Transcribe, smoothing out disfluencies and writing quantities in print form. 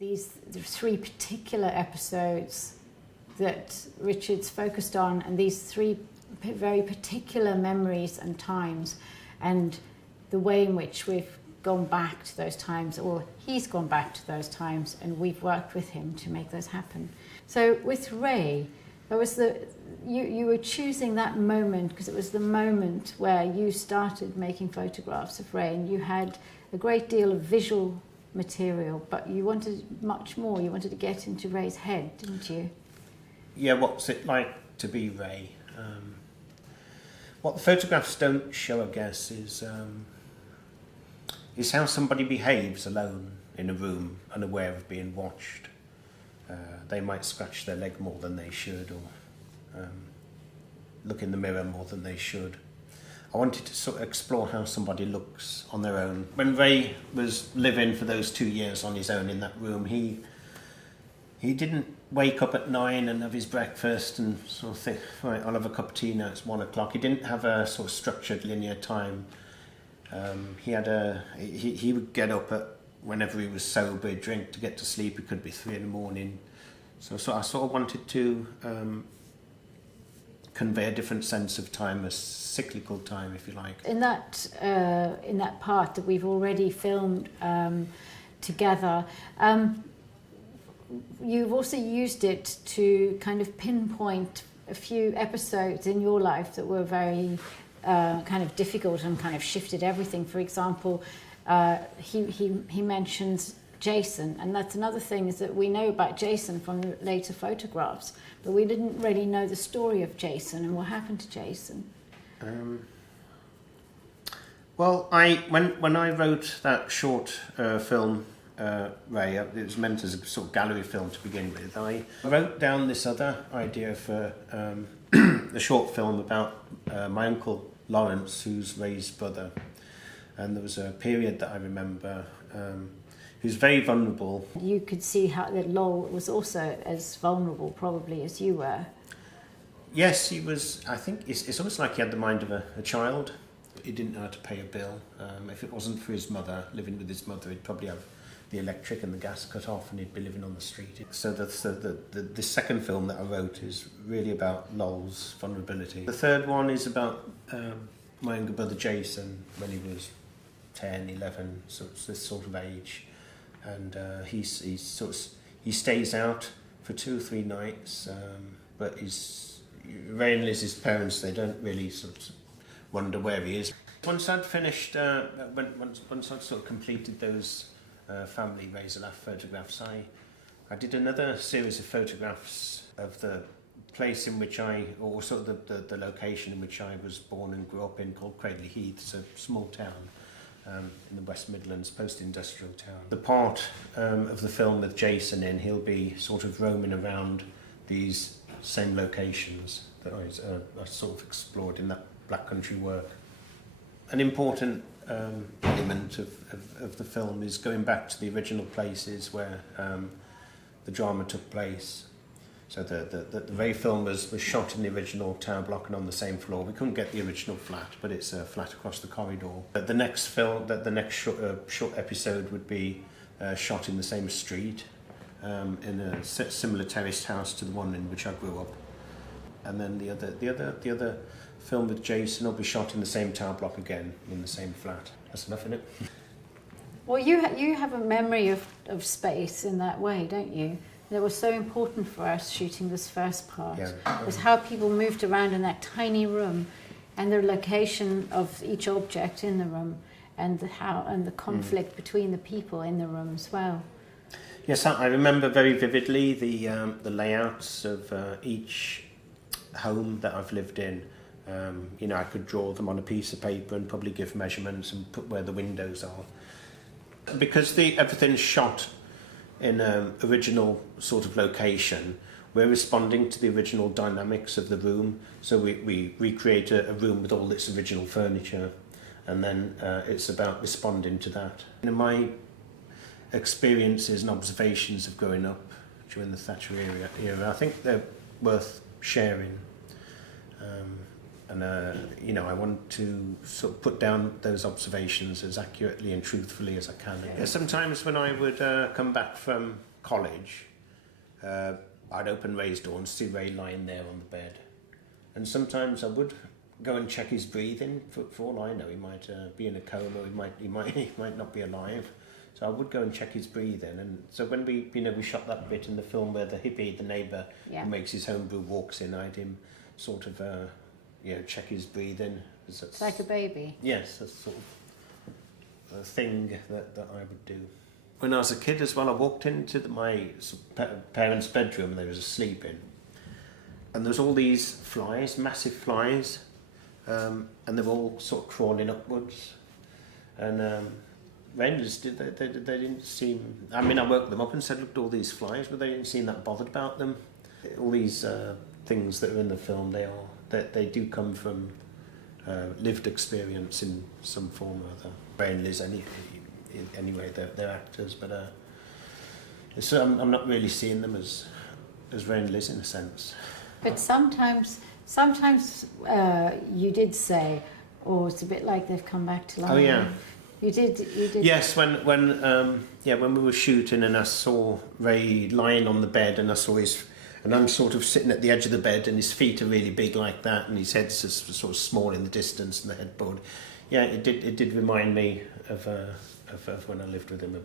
These three particular episodes that Richard's focused on, and these three very particular memories and times, and the way in which we've gone back to those times, or he's gone back to those times, and we've worked with him to make those happen. So with Ray, there was you were choosing that moment because it was the moment where you started making photographs of Ray, and you had a great deal of visual material, but you wanted much more. You wanted to get into Ray's head, didn't you? Yeah, what's it like to be Ray? What the photographs don't show, I guess, is how somebody behaves alone in a room, unaware of being watched. They might scratch their leg more than they should, or look in the mirror more than they should. I wanted to sort of explore how somebody looks on their own. When Ray was living for those 2 years on his own in that room, he didn't wake up at 9 and have his breakfast and sort of think, right, I'll have a cup of tea now, it's 1 o'clock. He didn't have a sort of structured linear time. He would get up at whenever he was sober, he'd drink to get to sleep. It could be 3 in the morning. So I sort of wanted to convey a different sense of time, a cyclical time, if you like. In that part that we've already filmed together, you've also used it to kind of pinpoint a few episodes in your life that were very kind of difficult and kind of shifted everything. For example, he mentions Jason, and that's another thing, is that we know about Jason from later photographs, but we didn't really know the story of Jason and what happened to Jason. Well, when I wrote that short film, Ray, it was meant as a sort of gallery film to begin with. I wrote down this other idea for a short film about my uncle Lawrence, who's Ray's brother. And there was a period that I remember, he was very vulnerable. You could see how that Lowell was also as vulnerable probably as you were. Yes, he was. I think it's almost like he had the mind of a child. He didn't know how to pay a bill. If it wasn't for his mother, living with his mother, he'd probably have the electric and the gas cut off and he'd be living on the street. So the second film that I wrote is really about Lowell's vulnerability. The third one is about my younger brother Jason when he was 10, 11, so it's this sort of age. And he stays out for 2 or 3 nights, but Ray and Liz's parents, they don't really sort of wonder where he is. Once I'd finished, once I'd sort of completed those family Raise a Laugh photographs, I did another series of photographs of the place in which or sort of the location in which I was born and grew up in, called Cradley Heath. It's a small town in the West Midlands, post-industrial town. The part of the film with Jason in, he'll be sort of roaming around these same locations that I sort of explored in that Black Country work. An important element of the film is going back to the original places where the drama took place. So the Ray film was shot in the original tower block and on the same floor. We couldn't get the original flat, but it's a flat across the corridor. But the next short episode would be shot in the same street, in a similar terraced house to the one in which I grew up. And then the other film with Jason will be shot in the same tower block again, in the same flat. That's enough, isn't it? Well, you have a memory of space in that way, don't you? That was so important for us shooting this first part. Yeah. Was how people moved around in that tiny room, and the location of each object in the room, and the conflict between the people in the room as well. Yes, I remember very vividly the layouts of each home that I've lived in. I could draw them on a piece of paper and probably give measurements and put where the windows are. Because everything's shot in an original sort of location, we're responding to the original dynamics of the room. So we recreate a room with all its original furniture, and then it's about responding to that. In my experiences and observations of growing up during the Thatcher era, I think they're worth sharing. you know, I want to sort of put down those observations as accurately and truthfully as I can. Yeah. Sometimes when I would come back from college, I'd open Ray's door and see Ray lying there on the bed. And sometimes I would go and check his breathing. For all I know, he might be in a coma. He might not be alive. So I would go and check his breathing. And so when we shot that bit in the film where the hippie, the neighbour who makes his homebrew, walks in, I had him sort of check his breathing. It's like a baby. Yes, that's sort of a thing that I would do. When I was a kid as well, I walked into my parents' bedroom and they was sleeping. And there was all these flies, massive flies, and they were all sort of crawling upwards. And Rangers, they didn't seem... I mean, I woke them up and said, look at all these flies, but they didn't seem that bothered about them. All these things that are in the film, they do come from lived experience in some form or other. Ray and Liz, anyway, they're actors, but so I'm not really seeing them as Ray and Liz in a sense. But sometimes you did say, oh, it's a bit like they've come back to life. Oh yeah. You did. Yes, when we were shooting and I saw Ray lying on the bed and I saw and I'm sort of sitting at the edge of the bed and his feet are really big like that and his head's just sort of small in the distance and the headboard. Yeah, it did remind me of when I lived with him